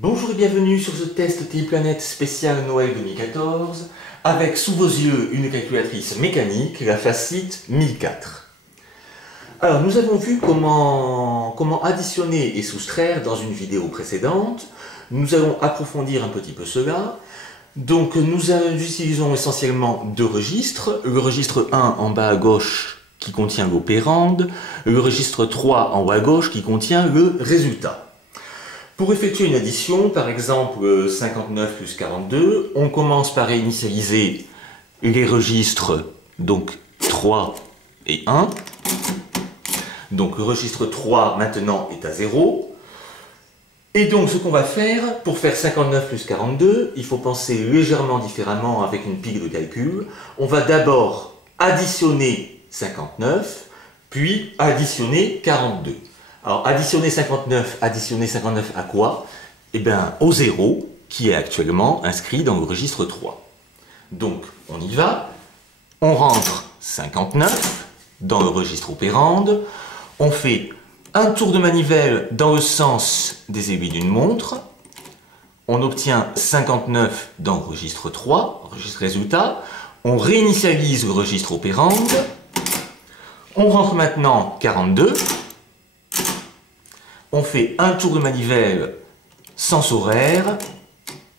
Bonjour et bienvenue sur ce test TI-Planète spécial Noël 2014 avec sous vos yeux une calculatrice mécanique, la Facit 1004. Alors nous avons vu comment additionner et soustraire dans une vidéo précédente. Nous allons approfondir un petit peu cela. Donc nous utilisons essentiellement deux registres. Le registre 1 en bas à gauche qui contient l'opérande, le registre 3 en haut à gauche qui contient le résultat. Pour effectuer une addition, par exemple 59 plus 42, on commence par initialiser les registres donc 3 et 1. Donc le registre 3 maintenant est à 0. Et donc ce qu'on va faire, pour faire 59 plus 42, il faut penser légèrement différemment avec une pile de calcul. On va d'abord additionner 59, puis additionner 42. Alors, additionner 59 à quoi? Eh bien, au 0, qui est actuellement inscrit dans le registre 3. Donc, on y va. On rentre 59 dans le registre opérande. On fait un tour de manivelle dans le sens des aiguilles d'une montre. On obtient 59 dans le registre 3, registre résultat. On réinitialise le registre opérande. On rentre maintenant 42. On fait un tour de manivelle sens horaire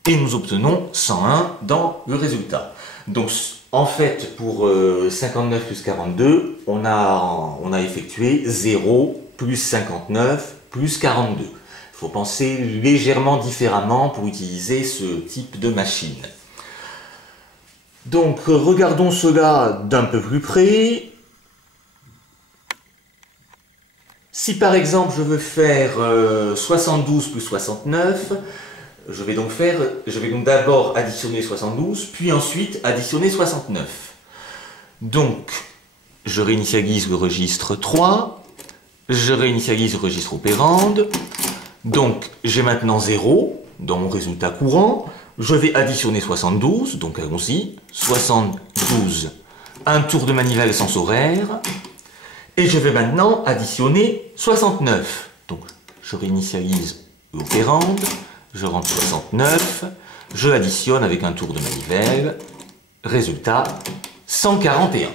et nous obtenons 101 dans le résultat. Donc en fait pour 59 plus 42, on a effectué 0 plus 59 plus 42. Il faut penser légèrement différemment pour utiliser ce type de machine. Donc regardons cela d'un peu plus près. Si par exemple je veux faire 72 plus 69, je vais donc d'abord additionner 72, puis ensuite additionner 69. Donc, je réinitialise le registre 3, je réinitialise le registre opérande, donc j'ai maintenant 0 dans mon résultat courant, je vais additionner 72, donc allons-y, 72, un tour de manivelle sens horaire, et je vais maintenant additionner 69. Donc, je réinitialise l'opérande, je rentre 69, je l'additionne avec un tour de manivelle, résultat 141.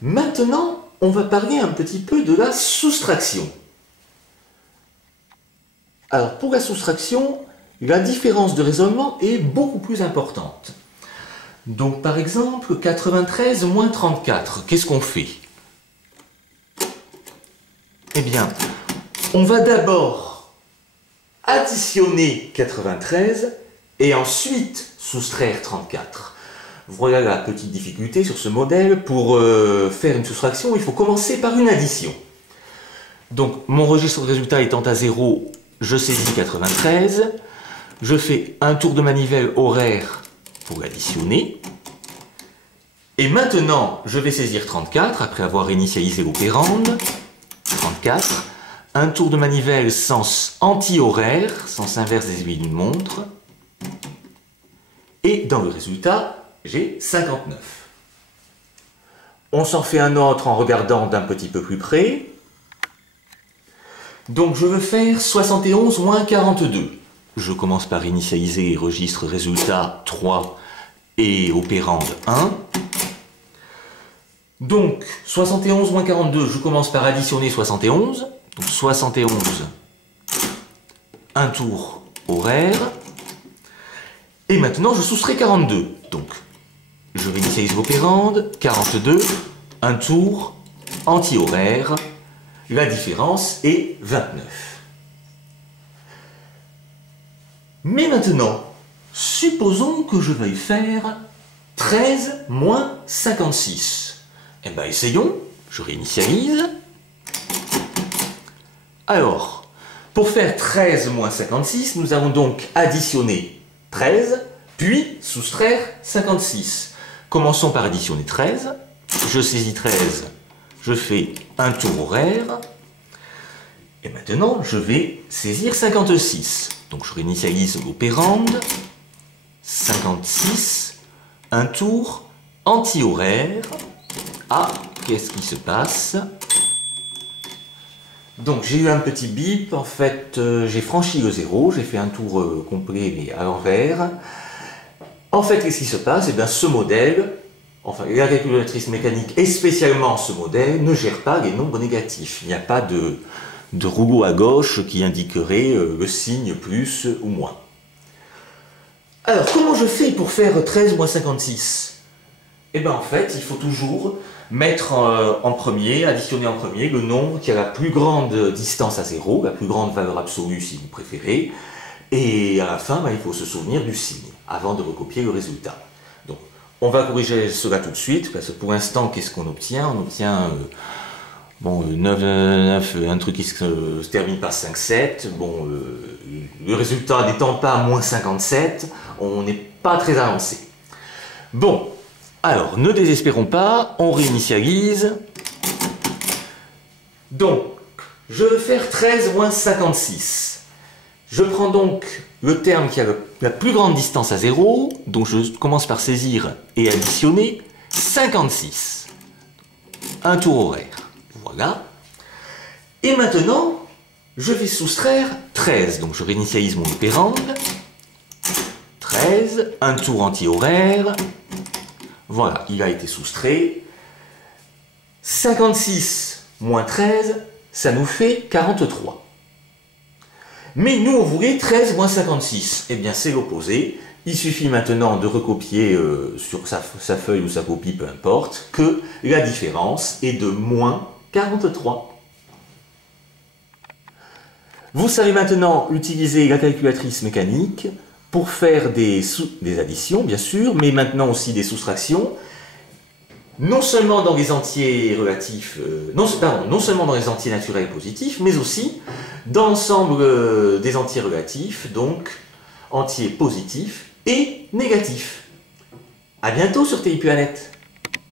Maintenant, on va parler un petit peu de la soustraction. Alors, pour la soustraction, la différence de raisonnement est beaucoup plus importante. Donc, par exemple, 93 moins 34, qu'est-ce qu'on fait ? Eh bien, on va d'abord additionner 93 et ensuite soustraire 34. Voilà la petite difficulté sur ce modèle. Pour faire une soustraction, il faut commencer par une addition. Donc, mon registre de résultat étant à 0, je saisis 93. Je fais un tour de manivelle horaire pour l'additionner. Et maintenant, je vais saisir 34 après avoir initialisé l'opérande. 34, un tour de manivelle sens anti-horaire, sens inverse des aiguilles d'une montre, et dans le résultat, j'ai 59. On s'en fait un autre en regardant d'un petit peu plus près. Donc je veux faire 71 moins 42. Je commence par initialiser les registres résultat 3 et opérande 1. Donc, 71 moins 42, je commence par additionner 71. Donc 71, un tour horaire. Et maintenant, je soustrais 42. Donc, je réinitialise l'opérande. 42, un tour anti-horaire. La différence est 29. Mais maintenant, supposons que je veuille faire 13 moins 56. Eh bien, essayons. Je réinitialise. Alors, pour faire 13 moins 56, nous allons donc additionner 13, puis soustraire 56. Commençons par additionner 13. Je saisis 13, je fais un tour horaire. Et maintenant, je vais saisir 56. Donc, je réinitialise l'opérande. 56, un tour anti-horaire. Ah, qu'est-ce qui se passe? Donc j'ai eu un petit bip, en fait j'ai franchi le zéro, j'ai fait un tour complet mais à l'envers. En fait qu'est-ce qui se passe? Eh bien ce modèle, enfin la calculatrice mécanique et spécialement ce modèle ne gère pas les nombres négatifs. Il n'y a pas de rouleau à gauche qui indiquerait le signe plus ou moins. Alors comment je fais pour faire 13 moins 56? Eh bien en fait il faut toujours mettre en premier, additionner en premier le nombre qui a la plus grande distance à 0, la plus grande valeur absolue si vous préférez, et à la fin, il faut se souvenir du signe avant de recopier le résultat. Donc, on va corriger cela tout de suite, parce que pour l'instant, qu'est-ce qu'on obtient? On obtient 9, un truc qui se termine par 5, 7. Bon, le résultat n'étant pas moins 57, on n'est pas très avancé. Bon. Alors, ne désespérons pas, on réinitialise. Donc, je vais faire 13 moins 56. Je prends donc le terme qui a la plus grande distance à 0, donc je commence par saisir et additionner 56. Un tour horaire. Voilà. Et maintenant, je vais soustraire 13. Donc je réinitialise mon opérande. 13, un tour anti-horaire. Voilà, il a été soustrait. 56 moins 13, ça nous fait 43. Mais nous, on voulait 13 moins 56. Eh bien, c'est l'opposé. Il suffit maintenant de recopier sur sa feuille ou sa copie, peu importe, que la différence est de moins 43. Vous savez maintenant utiliser la calculatrice mécanique pour faire des additions, bien sûr, mais maintenant aussi des soustractions, non seulement dans les entiers relatifs, non seulement dans les entiers naturels positifs, mais aussi dans l'ensemble des entiers relatifs, donc entiers positifs et négatifs. À bientôt sur TI Planète.